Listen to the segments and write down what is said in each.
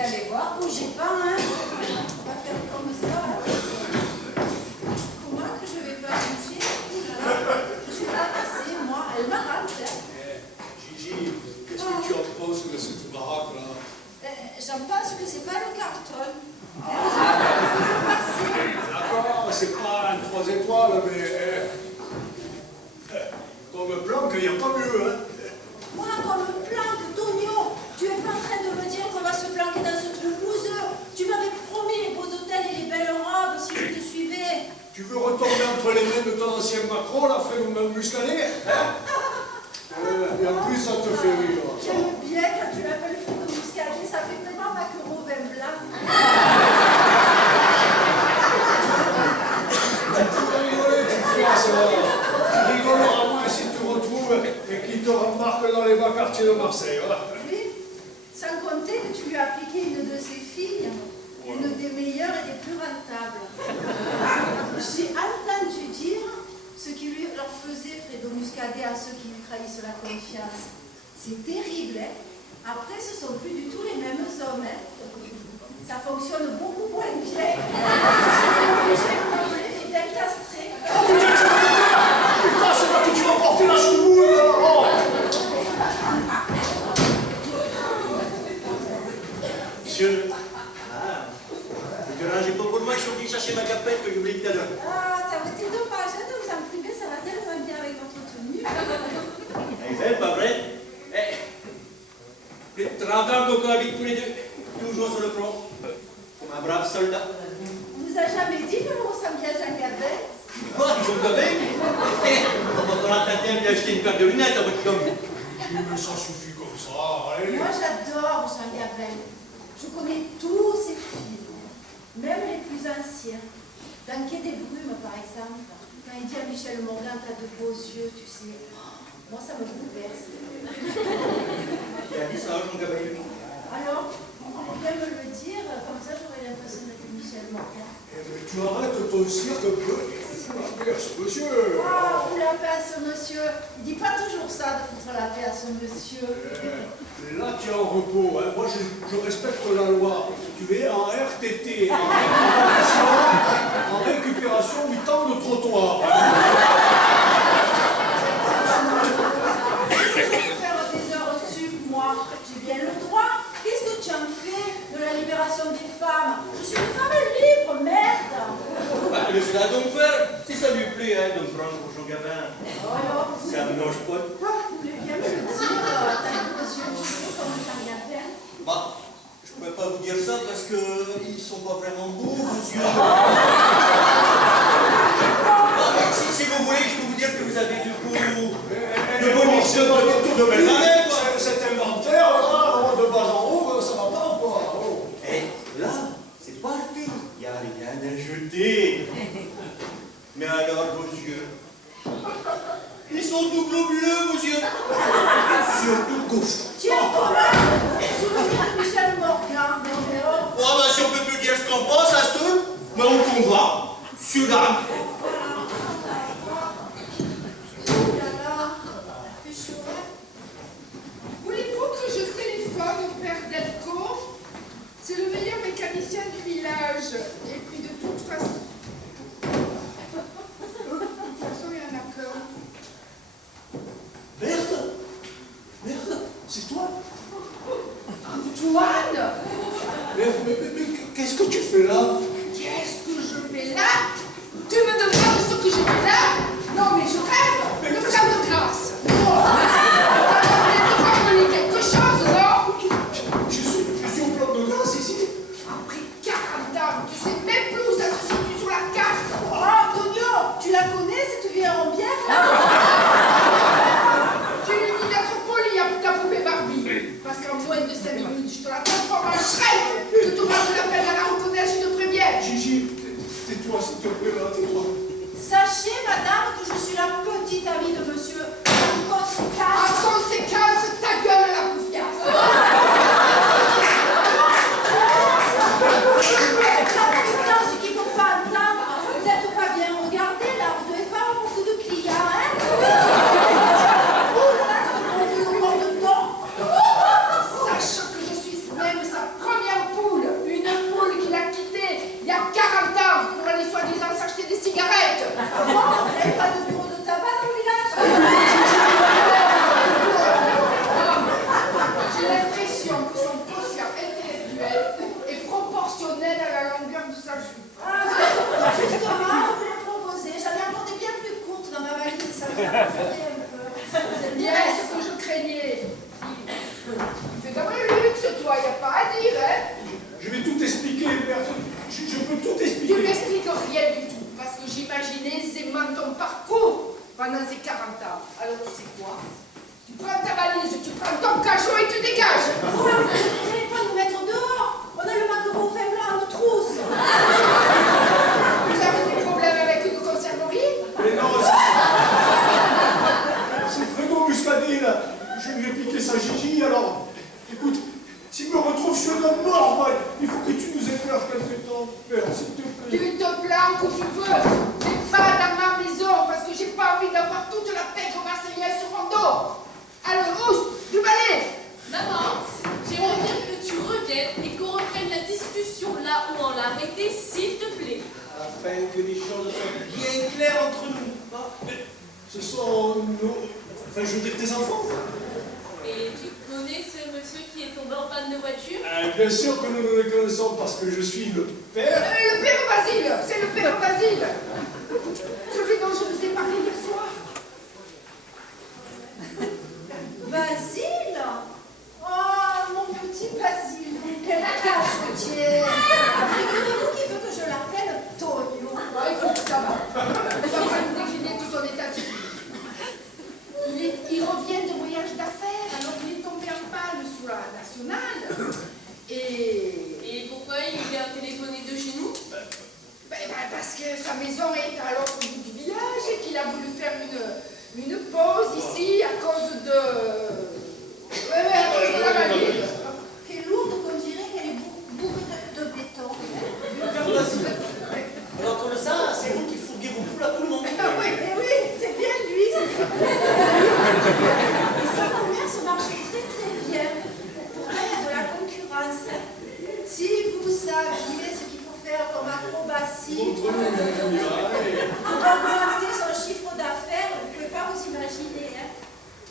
aller voir. Bougez pas, hein. On va faire comme ça. Comment que je vais pas bouger? Je suis avancée, moi. Elle m'arrête. Gigi, qu'est-ce que tu en penses de cette baraque là? J'en pense que c'est pas le carton. D'accord, c'est pas un 3 étoiles, mais comme planque, il n'y a pas mieux, hein? Moi, comme planque, Tonio, tu es pas en train de me dire qu'on va se planquer dans ce trou bouseux. Tu m'avais promis les beaux hôtels et les belles robes si je te suivais. Tu veux retomber entre les mains de ton ancien Macron, la frère muscadé, hein? Et en plus, ça te fait rire. J'aime bien quand tu l'appelles Fredo Muscadet, ça fait vraiment maquereau vin blanc. Tu rigoleras moins si tu retrouves et qu'il te remarque dans les bas quartiers de Marseille. Voilà. Oui, sans compter que tu lui as appliqué une de ses filles, une des meilleures et des plus rentables. J'ai entendu dire ce qui leur faisait Fredo Muscadet à ceux qui lui trahissent la confiance. C'est terrible, hein? Après, ce ne sont plus du tout les mêmes hommes, hein? Ça fonctionne beaucoup moins bien. Je suis obligée de fidèle castré. Putain, c'est pas que tu vas porter la chouboule, oh. Monsieur, ne te dérangez pas pour moi, je suis obligé de chercher ma capette que j'ai oubliée tout à l'heure. Ah, ça va être dommage de vous en priver, ça va tellement bien avec votre tenue. Elle est belle, pas vrai? Plus de 30 ans qu'on cohabite tous les deux, toujours sur le front, comme un brave soldat. On vous a jamais dit que vous ressembliez à Jean Gabin? Quoi, ils ont gabé? On va falloir tâter à lui acheter une paire de lunettes à votre homme. Mais ça suffit comme ça, allez. Moi, j'adore Jean Gabin. Je connais tous ses films, même les plus anciens. Dans Quai des Brumes, par exemple, quand il dit à Michel Morgan, t'as de beaux yeux, tu sais. Moi, ça me bouleverse. Qui a dit ça, Jean Gabin? Alors, on vient me le dire, comme ça, j'aurais l'impression d'être Michel Morgan. Eh ben, tu arrêtes ton cirque un peu. Monsieur. Ah, vous la paix à ce monsieur. Il dit pas toujours ça de foutre la paix à ce monsieur. Là, tu es en repos. Hein. Moi, je respecte la loi. Tu es en RTT. En récupération du temps de trottoir. Je vais faire des heures sup, moi. J'ai bien le droit. Qu'est-ce que tu en fais de la libération des femmes? Je suis une femme libre, merde. Bah, laissez-la donc faire, si ça lui plaît, hein, de me prendre pour Jean Gabin. Alors, Ça me mange pas. vous voulez bien me le dire, t'as des yeux chauds comme Jean Gabin? Bah, je pourrais pas vous dire ça parce que ils sont pas vraiment beaux, vos yeux. Si vous voulez, je peux vous dire que vous avez du coup de beaux yeux de belle manette, quoi. Cet inventaire, là, de bas en haut, ça va pas, quoi. Oh. Et là, c'est parfait. Il n'y a rien à jeter. Mais alors, vos yeux, ils sont tout globuleux, vos yeux. Surtout gauche. Tiens, comment? Souvenir de Michel Morgan, non mais oh. Oh, bah, si on peut plus dire ce qu'on pense, ça se trouve, mais on tombera sur l'âme. Oh là là, fait chaud, hein? Voulez-vous que je téléphone au père Delco? C'est le meilleur mécanicien du village. Et puis de toute façon, il y en a que. Merde, c'est toi? Antoine! Mais qu'est-ce que tu fais là? Qu'est-ce que je fais là? Tu me demandes ce que je fais là? Non mais je rêve! Le crème de glace! Tu vas me donner quelque chose, non? Je suis au plan de glace ici. Après 40 ans, tu sais même plus où ça se situe sur la carte! Oh, Tonio, tu la connais, cette vieille rombière? Tu lui dis d'être poli à ta poupée Barbie. Parce qu'en moins de 5 minutes, je te la transforme en Shrek. Que tu auras de la peine à la reconnaître, je te préviens. Gigi, tais-toi, s'il te plaît, là, tais-toi. Sachez, madame, que je suis la petite amie de monsieur Cosca. En conséquence, ta gueule la confiance. Ce qu'il ne faut pas entendre, vous n'êtes pas bien regardé, là, vous devez pas avoir beaucoup de clients, hein? Sache que je suis même sa première imaginé aisément ton parcours pendant ces 40 ans. Alors tu sais quoi? Tu prends ta valise, tu prends ton cachot et tu dégages. Oh, vous n'allez pas nous mettre dehors. On a le macaron vin blanc à nos trousses. Vous avez des problèmes avec une conserverie? Mais non, c'est Fredo Muscadet, là. Je lui ai piqué sa Gigi, alors... Écoute, s'il me retrouve sur un homme mort, moi, il faut que tu nous éclaires quelque temps. Père, s'il te plaît. Tu te planques où tu veux, mais pas dans ma maison, parce que j'ai pas envie d'avoir toute la pègre marseillaise sur mon dos. Alors, Rouge, du balai. Maman, j'aimerais bien que tu reviennes et qu'on reprenne la discussion là où on l'a arrêtée, s'il te plaît. Afin que les choses soient bien claires entre nous. Mais ce sont nos... Enfin, je veux dire, tes enfants. Et tu connais ce monsieur qui est tombé en panne de voiture? Bien sûr que nous nous les connaissons parce que je suis le père. Le père Basile, c'est le père Basile. Celui dont je vous ai parlé hier soir. Basile? Oh, mon petit Basile, quelle cachotière. Figurez-vous qu'il veut que je l'appelle Tonio. Écoute, ça va. On va pas nous décliner tout son état civil. Il revient de voyage d'affaires, alors il est tombé en panne sur la nationale. Et pourquoi il a téléphoné de chez nous? Parce que sa maison est à l'autre bout du village et qu'il a voulu faire une pause ici à cause de la valise. Quelle lourde qu'on dirait qu'elle est bourrée de béton. Alors comme ça, c'est vous qui fourguez vos poules à tout le monde. Oui, c'est bien lui. Et son commerce marche très très bien. Pourtant, il y a de la concurrence. Si vous saviez ce qu'il faut faire comme acrobatie pour augmenter son chiffre d'affaires, vous ne pouvez pas vous imaginer. Hein.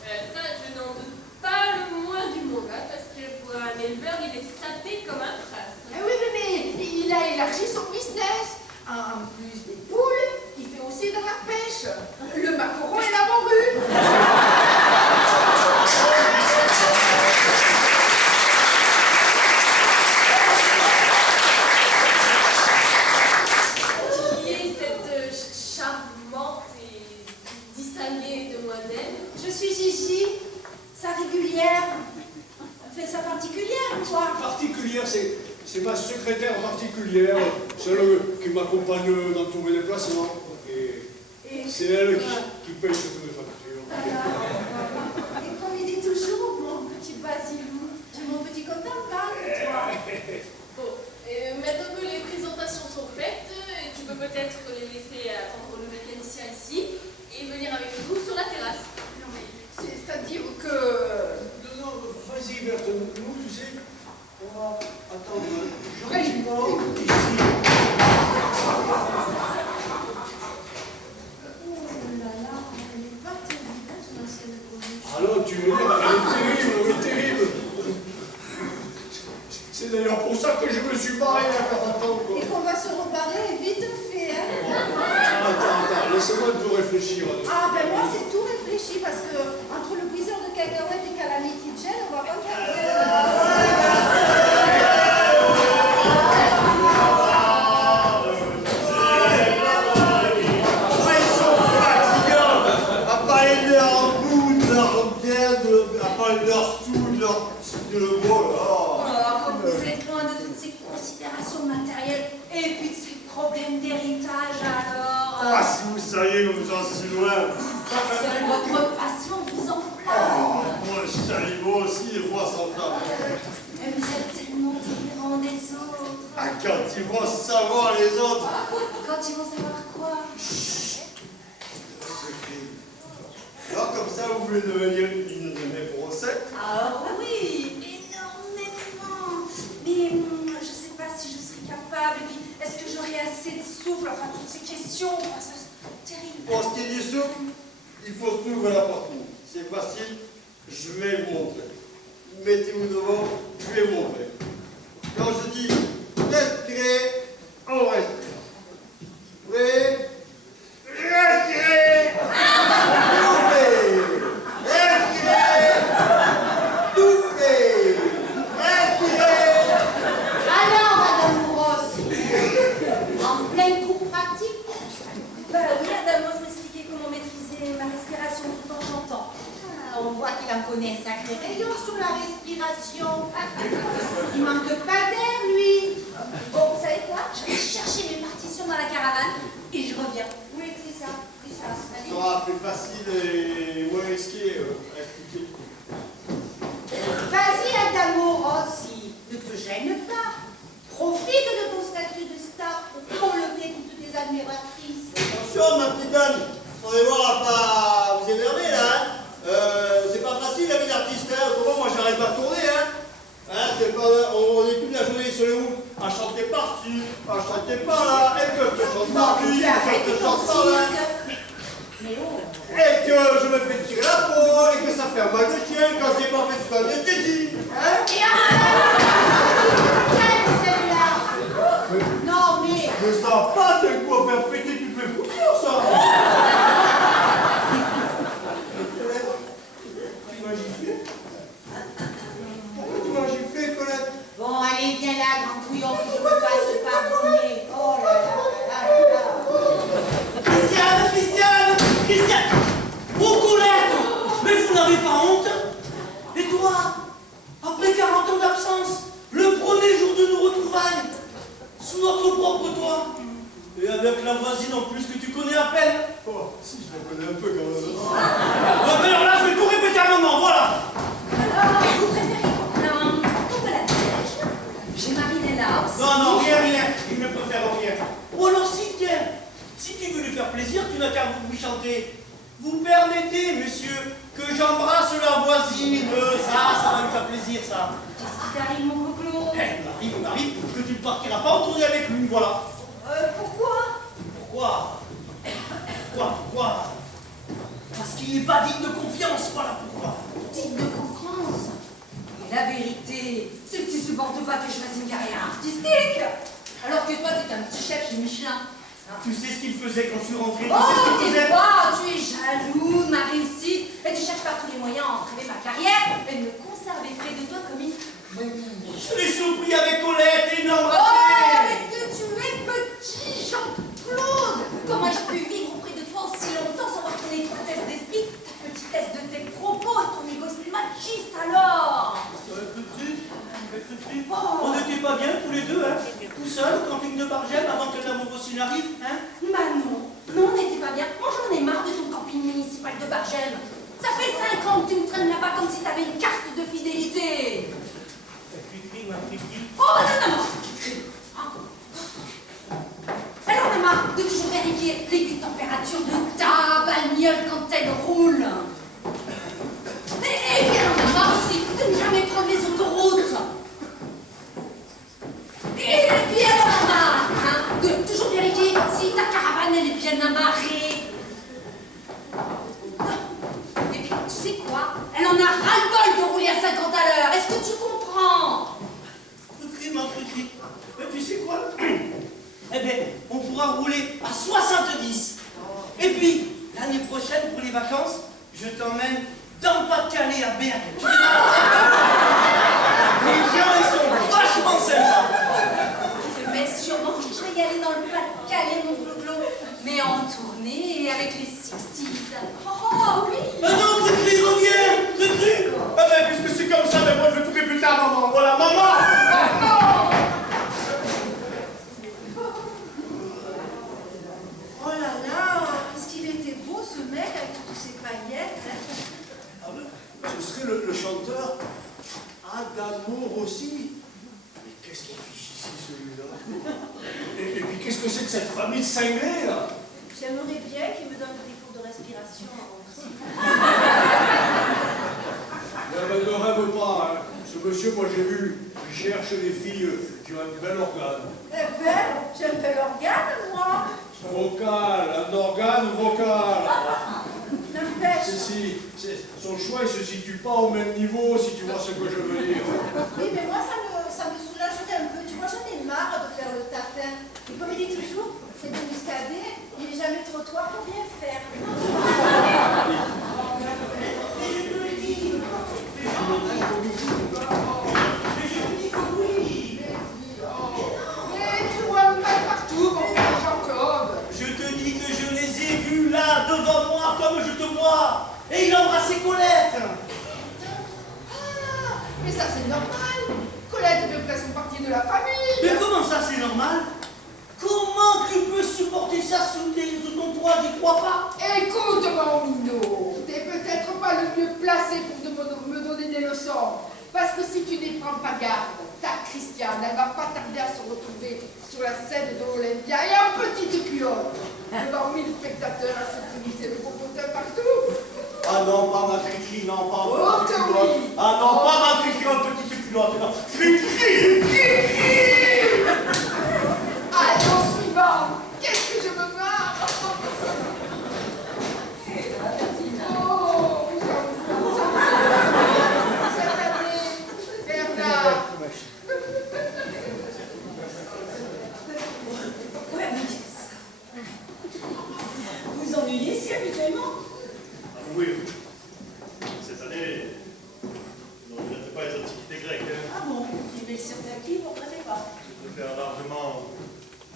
Ça, je n'en doute pas le moins du monde, hein, parce que pour un éleveur, il est sapé comme un prince. Oui, mais il a élargi son business. En plus des poules, il fait aussi de la pêche. Le maquereau et la morue. Qui est cette charmante et distinguée demoiselle? Je suis Gigi, sa régulière. Elle fait sa particulière, quoi. Particulière, c'est ma secrétaire particulière, celle qui m'accompagne dans tous mes déplacements. Et c'est elle qui paye toutes mes factures. Et comme il dit toujours, mon petit Basilou, tu es mon petit contemporain, toi. Bon, maintenant que les présentations sont faites, tu peux peut-être les laisser attendre le mécanicien ici et venir avec nous sur la terrasse. Non, mais c'est-à-dire que... Non, vas-y, Berthe, nous, tu sais, on va attendre gentiment ici. Oh là là, elle n'est pas terrible, ton ancienne connue. Alors, tu veux dire, elle est terrible. C'est d'ailleurs pour ça que je me suis barré à 40 ans, quoi. Et qu'on va se rebarrer vite fait, hein. Attends, laissez-moi tout réfléchir. Ah ben moi c'est tout réfléchi parce que entre le briseur de cacahuètes et Calamity Jane, on va pas Ils sont fatigants. À parler de leur goût, de leur bien, à parler de leur sous, de leur de bon. Oh, comme vous êtes loin de toutes ces considérations matérielles et puis de ces problèmes d'héritage alors. Ah, si vous saviez que vous en si loin. Seule votre passion vous Oh, enflamme. moi, je t'arrive aussi, des fois, sans flamme. Et vous êtes tellement différents des autres. Ah, quand ils vont savoir les autres. Quand ils vont savoir quoi? Alors, comme ça, vous voulez devenir une de mes grossettes? Ah oui, énormément. Mais je sais pas si je serai capable. Et puis, est-ce que j'aurai assez de souffle? Enfin, toutes ces questions, c'est terrible. Pour ce qui est du souffle, il faut s'ouvrir la porte. C'est facile, je vais vous montrer. Mettez-vous devant, je vais vous montrer. Quand je dis respirez, on respire. Prêt? Respirez! Soufflez! Respirez! Soufflez! Respirez! Alors, Madame Mouros, en plein cours pratique, des rayons sur la respiration. Il manque pas d'air, lui. Bon, vous savez quoi? Je vais chercher mes partitions dans la caravane et je reviens. Oui, c'est ça. C'est ça. Ce Allez. sera plus facile et moins risqué à expliquer. Vas-y, Adamo Rossi, ne te gêne pas. Profite de ton statut de star pour convoquer toutes tes admiratrices. Attention, ma petite dame, vous allez voir à pas vous énerver là. C'est pas facile la vie d'artiste, hein. Autrement, moi j'arrête pas de tourner, hein. C'est pas, on est toute la journée sur les routes à chanter par-ci, à chanter par-là, et que je chante par-ci, et que je chante par-là. Mais oh. Et que je me fais tirer la peau, et que ça fait un mal de chien quand c'est pas fait sous anesthésie. Hein? Et calme celle-là. Non, mais. Mais ça pas, c'est quoi faire péter toutes les coutures, ça. Tu m'as giflé? Pourquoi tu m'as giflé, Colette? Bon, allez, viens là, grand couillon, que je me fasse pardonner. Oh là là là là. Christiane! Oh, Colette! Mais vous n'avez pas honte? Et toi, après 40 ans d'absence, le premier jour de nos retrouvailles, sous notre propre toit, et avec la voisine en plus que tu connais à peine. Oh, si, je la connais un peu quand même. Ouais, mais alors là, je vais tout répéter à maman, voilà! Alors, vous préférez qu'on tombe à la neige? J'ai Marinella aussi. Non, rien, il ne peut faire rien. Ou alors si, tiens, si tu veux lui faire plaisir, tu n'as qu'à vous chanter. Vous permettez, monsieur, que j'embrasse la voisine. Ça va lui faire plaisir, ça. Qu'est-ce qui t'arrive, mon coclo? Il m'arrive que tu ne partiras pas en tournée avec lui, voilà. Pourquoi? Pourquoi? Parce qu'il n'est pas digne de confiance, voilà pourquoi. Digne de confiance. Mais la vérité, c'est que tu supportes pas que je fasse une carrière artistique. Alors que toi, t'es un petit chef chez Michelin. Tu sais ce qu'il faisait quand je suis rentré, tu sais ce Oh, qu'il t'es faisait. pas, tu es jaloux de ma réussite. Et tu cherches par tous les moyens à entraver ma carrière et de me conserver près de toi comme une bonne. Je l'ai surpris avec Colette et une Oh, embrassée. mais que tu es petit, Jean-Claude! Comment ai-je pu vivre auprès de toi aussi longtemps sans voir ton étroitesse d'esprit, ta petitesse de tes propos et ton égoïsme machiste alors? On n'était pas bien tous les deux, hein, tout seul au camping de Bargem avant que Namorosine arrive, hein. Bah non, on n'était pas bien. Moi j'en ai marre de ton camping municipal de Bargem. Ça fait 5 ans que tu me traînes là-bas comme si t'avais une carte de fidélité. Ma Cricri. Oh non. Alors on a marre de toujours vérifier l'aiguë de température de ta bagnole quand elle roule. Et bien on a marre aussi de ne jamais prendre les autoroutes. Et bien on a marre de toujours vérifier si ta caravane elle est bien amarrée. Et puis tu sais quoi? Elle en a ras-le-bol de rouler à 50 à l'heure. Est-ce que tu comprends? Ma Cricri. Mais tu sais quoi? Eh bien, on pourra rouler à 70. Et puis, l'année prochaine, pour les vacances, je t'emmène dans le Pas-de-Calais à Bergue. Les gens, ils sont vachement sympas. Mais sûrement que je vais y aller dans le Pas-de-Calais, mon Clo-Clo. Mais en tournée avec les 60s. Oh oui! Ah non, Cricri, reviens! Cricri! Ah ben, puisque c'est comme ça, ben moi je vais tout répéter à maman. Voilà, maman! Oh là là, qu'est-ce qu'il était beau ce mec avec toutes ces paillettes. Ah ben, ce serait le chanteur Adamo Rossi. Mais qu'est-ce qu'il fiche ici, celui-là? Et puis, qu'est-ce que c'est que cette famille de cinglés, là? J'aimerais bien qu'il me donne des cours de respiration avant aussi. Ne rêve pas, hein. Ce monsieur, moi j'ai vu, il cherche des filles qui ont un bel organe. Eh ben, j'ai un bel organe, moi. Vocal, un organe vocal. N'empêche. Si, son choix, il se situe pas au même niveau, si tu vois ce que je veux dire. Oui, mais moi, ça me soulagerait un peu. Tu vois, j'en ai marre de faire le tapin. Et comme il dit toujours, c'est de muscadet, il n'est jamais trop tôt pour rien faire. Mais tu vois le mal partout, mon frère Jean-Claude. Je te dis que je les ai vus là, devant moi, comme je te vois. Et il a embrassé Colette. ça c'est normal. Comment tu peux supporter ça sous ton toit? J'y crois pas. Écoute, mon minot, t'es peut-être pas le mieux placé pour me donner des leçons. Parce que si tu n'y prends pas garde, ta Christiane, elle va pas tarder à se retrouver sur la scène de l'Olympia et en petite culotte, devant 1000 spectateurs à se glisser le popotin partout. Ah non, pas ma trichi, non, pas Oh, ma petite que culotte. oui. Ah non, pas ma trichi, ma petite culotte, non. Allez, au suivant. Qu'est-ce que je me marre. Oh, vous en cette année, Bernard. Pourquoi vous dites ça? Vous ennuyez si habituellement? Ah oui, cette année, ne regrettez pas les antiquités grecques. Hein. Ah bon? Mais sur ta qui, vous ne prenez pas? Je préfère largement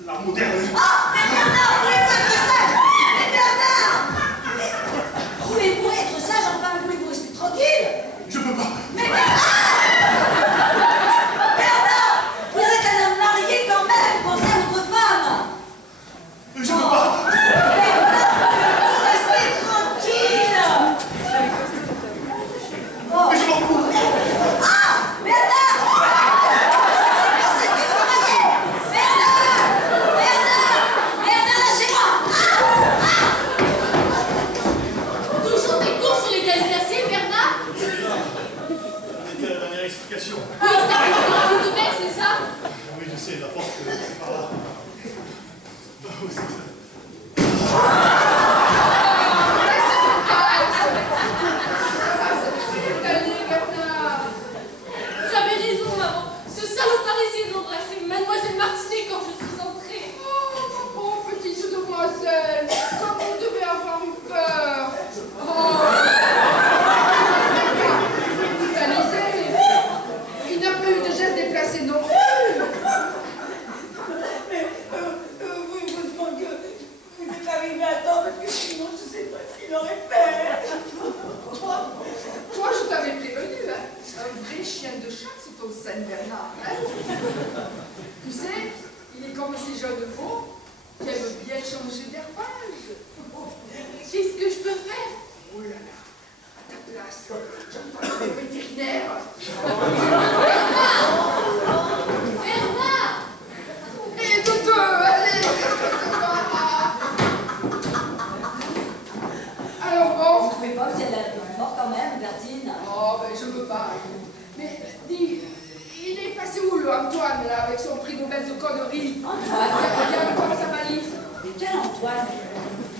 la moderne. Ah! Mais Bernard, pouvez-vous être sage? Mais Bernard! Pouvez-vous être sage, enfin, pouvez-vous rester tranquille? Je peux pas. Mais Bernard! Bernard! Vous êtes un homme marié quand même! Pensez à votre femme! Je peux pas. Bernard, restez tranquille! Oh. Mais je m'en fous. Ah! Bernard! C'est pour ça que vous voyez! Bernard! Bernard! Bernard, lâchez-moi! Toujours des cours sur les gallinacées, Bernard? On était à la dernière explication. Oui, ça arrive dans le de mec, c'est ça? Oui, je sais, la porte, c'est par là. Ah oui, c'est ça. Tu avais raison, maman. Ce salopard essayait d'embrasser Mademoiselle Martinet quand je suis entrée. Oh, petite demoiselle, comme vous devez avoir eu peur. Oh. Brutalisé. Il n'a pas eu de geste déplacé non plus. Mais vous, heureusement que vous êtes arrivé à temps, parce que sinon, je ne sais pas ce qu'il aurait fait. Toi, je t'avais prévenu, hein. Un vrai chien de chasse sur ton Saint-Bernard, hein. Tu sais, il est comme ces jeunes veaux qui aiment bien changer d'herbage. Qu'est-ce que je peux faire? Oh là là, à ta place, j'entends le vétérinaire. Bernard! Et de deux, allez, quelque part. Alors bon. Vous trouvez pas que vous êtes un peu fort quand même, Bertine? Oh, ben je veux pas. Mais dis, il est passé où le Antoine, là, avec son prix Nobel de conneries? Antoine? Regarde comme sa valise. Mais quel Antoine?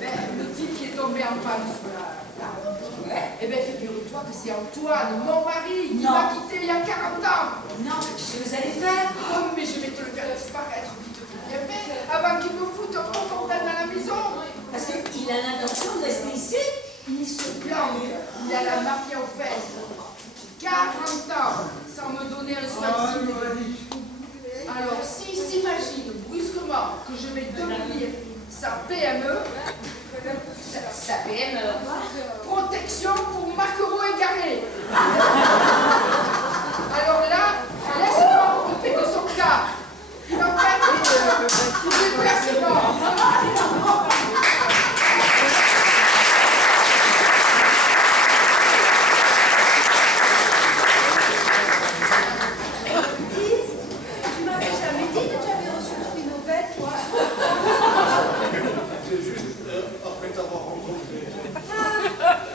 Ben, le type qui est tombé en panne sur la route. Ouais. Eh bien, figure-toi que c'est Antoine, mon mari, qui Non. m'a quitté il y a 40 ans. Non, mais qu'est-ce que vous allez faire? Oh, mais je vais te le faire disparaître vite, bien fait, avant qu'il me foute un bon bordel dans la maison. Parce qu'il a l'intention de rester ici? Il se planque, il a la mafia aux fesses. 40 ans, sans me donner un soin civique. Alors, s'il s'imagine brusquement que je vais devenir sa PME, Sa PME. protection pour maquereaux égarés. Alors là, laisse-moi m'occuper de son cas. Il va pas être du déplacement. Tu m'avais jamais dit que tu avais reçu le prix Nobel, toi. C'est juste après t'avoir rencontré. Ah,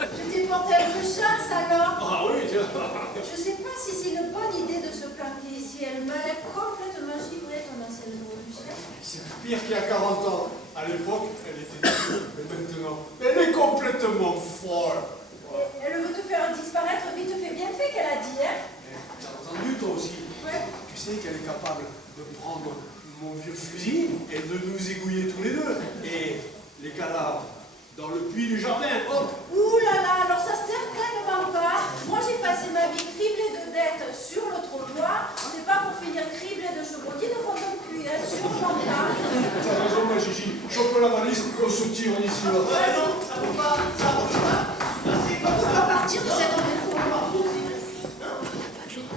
je t'ai porté un peu chance alors. Ah oui, tiens. Je sais pas si c'est une bonne idée de se planquer ici. Elle m'a l'air complètement givrée, ton ancienne révolution. C'est pire qu'il y a 40 ans. À l'époque, elle était dure, mais maintenant, elle est complètement folle. Elle veut te faire disparaître vite fait bien fait, qu'elle a dit, hein. T'as entendu toi aussi? Ouais. Tu sais qu'elle est capable de prendre mon vieux fusil et de nous égouiller tous les deux. Et les cadavres dans le puits du jardin. Hop. Ouh là là, alors ça certainement pas. Moi j'ai passé ma vie criblée de dettes sur le trottoir. C'est pas pour finir criblée de chevrotines au fond d'un puits, hein, sûrement pas. Tu as raison, ma Gigi. Chope la valise, on se tire ici. Là. On va partir de cette endroit.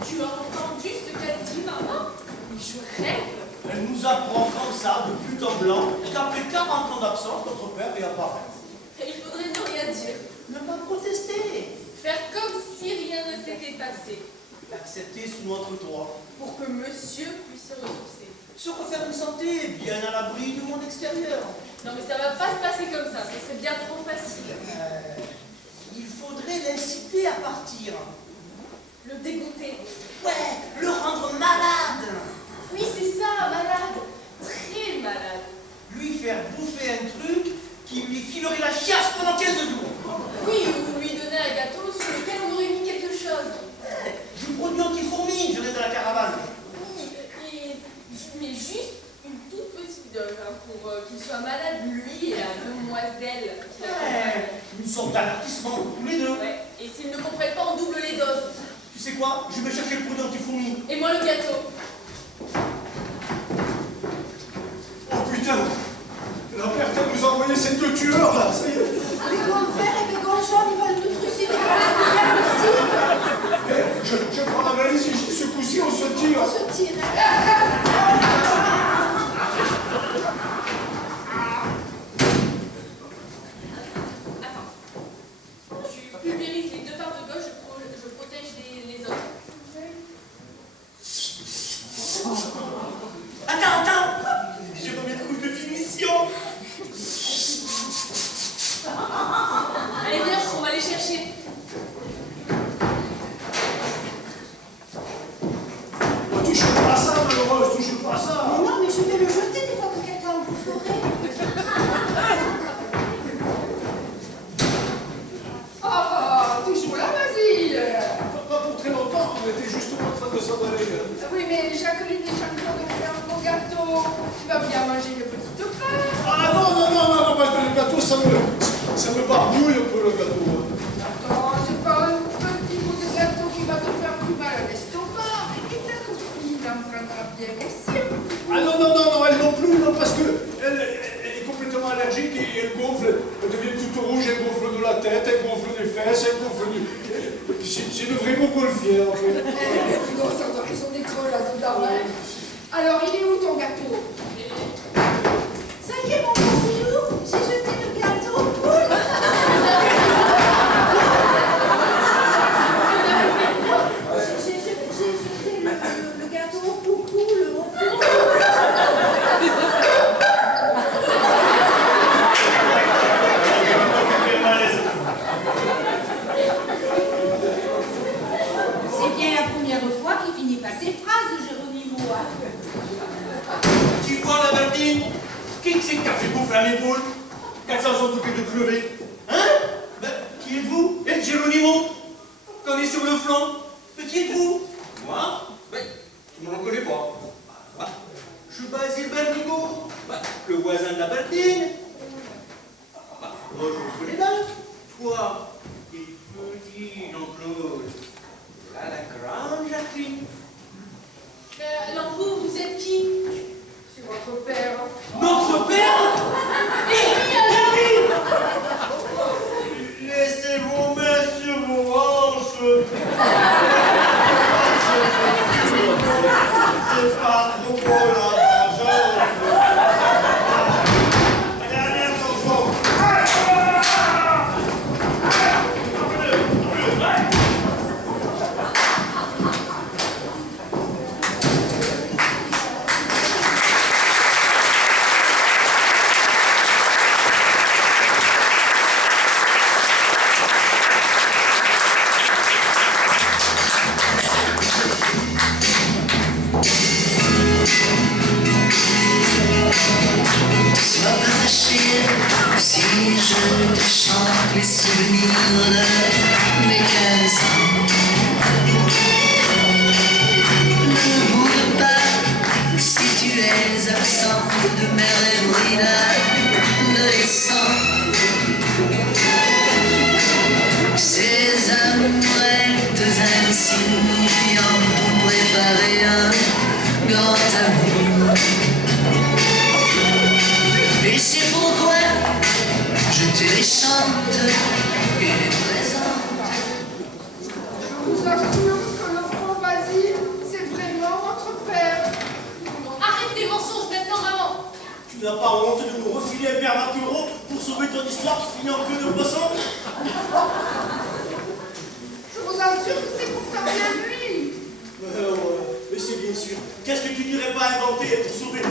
Tu as entendu ce qu'a dit maman? Mais je rêve. Elle nous apprend comme ça, de but en blanc, qu'après 40 ans d'absence, notre père réapparaît. Il faudrait ne rien dire. Ne pas protester. Faire comme si rien ne s'était passé. L'accepter sous notre toit. Pour que monsieur puisse se ressourcer. Se refaire une santé, bien à l'abri du monde extérieur. Non mais ça va pas se passer comme ça serait bien trop facile. Il faudrait l'inciter à partir. Le dégoûter. Ouais, le rendre malade. Oui c'est ça, malade. Très malade. Lui faire bouffer un truc qui lui filerait la chiasse pendant 15 jours. Oui, ou lui donner un gâteau sur lequel on aurait mis quelque chose. Du produit anti-fourmi, je l'ai dans la caravane. Oui, mais juste une toute petite dose hein, pour qu'il soit malade, lui et la demoiselle. Une sorte d'avertissement pour tous les deux. Ouais. Et s'ils ne comprennent pas, on double les doses. Tu sais quoi? Je vais chercher le produit anti-fourmi. Et moi le gâteau. Oh putain! La Berthe nous a envoyé ces deux tueurs là, ça y est! Bégon vert et bégon jaune, ils veulent nous trucider le diagnostic. Je prends la valise ici, ce coup-ci on se tire! On se tire. Attends. Je pulvérise les deux parts de gauche, je protège les autres. Attends. J'ai remis le coup de finition. Allez viens, on va les chercher. Oh, touche pas à ça, malheureuse, touche pas à ça! Mais non, mais je vais le jeter des fois que quelqu'un en boufferait. Ah, toujours là, Basile. Pas pour très longtemps, on était justement en train de s'en aller. Oui, mais Jacqueline et Jean-Claude ont fait un beau gâteau. Tu vas bien manger le petit pain. Ah non, le gâteau, ça me barbouille un peu le gâteau. Attends, c'est pas un petit bout de gâteau qui va te faire plus mal à l'estomac. Et ta copine en prendra bien aussi un petit bout. Ah non, elle non plus, non, parce que elle est complètement allergique et elle gonfle, elle devient toute rouge, elle gonfle de la tête, elle gonfle des fesses, elle gonfle du... C'est une vraie montgolfière, en fait. Non, ça doit raison des creux là-dedans. Hein. Alors, il est où ton gâteau? Ça y est, mon Basilou, j'ai jeté le gâteau aux poules. J'ai jeté le gâteau au coucou, au coucou. C'est bien la première fois qu'il finit pas ses phrases, Géronimo. Tu vois la Bertine? Qui c'est qui a fait bouffer à l'épaule? Qu'elles s'en sont occupées de crever? Hein? Ben, qui êtes-vous? Et Geronimo? Qu'on est sur le flanc? Mais qui êtes-vous? Moi? Ben, tu ne me reconnais pas. Ah, je suis Basile Bernigo, le voisin de la Bertine. Moi, je vous connais bien. Toi, et petit Jean-Claude. Voilà la grande Jacqueline. Alors vous êtes qui? C'est votre père. Notre père. Laissez vos mains sur vos hanches. C'est pas trop beau la vengeance. Allez, attention. Sois pas fâché si je te chante les souvenirs de mes 15 ans. Ne boude pas si tu es absent de mes rêveries d'adolescent. Ces amourettes insignifiantes pour préparer un grand amour. Et c'est pourquoi je te les chante et les présente. Je vous assure que l'enfant Basile, c'est vraiment votre père. Arrête tes mensonges. Tu n'as pas honte de nous refiler un père Marquero pour sauver ton histoire qui finit en queue de poisson? Je vous assure que c'est pour ta bien lui. Mais c'est bien sûr. Qu'est-ce que tu n'irais pas inventer pour sauver,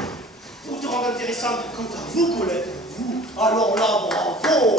pour te rendre intéressante? Quant à vous, Colette, vous, alors là, bravo,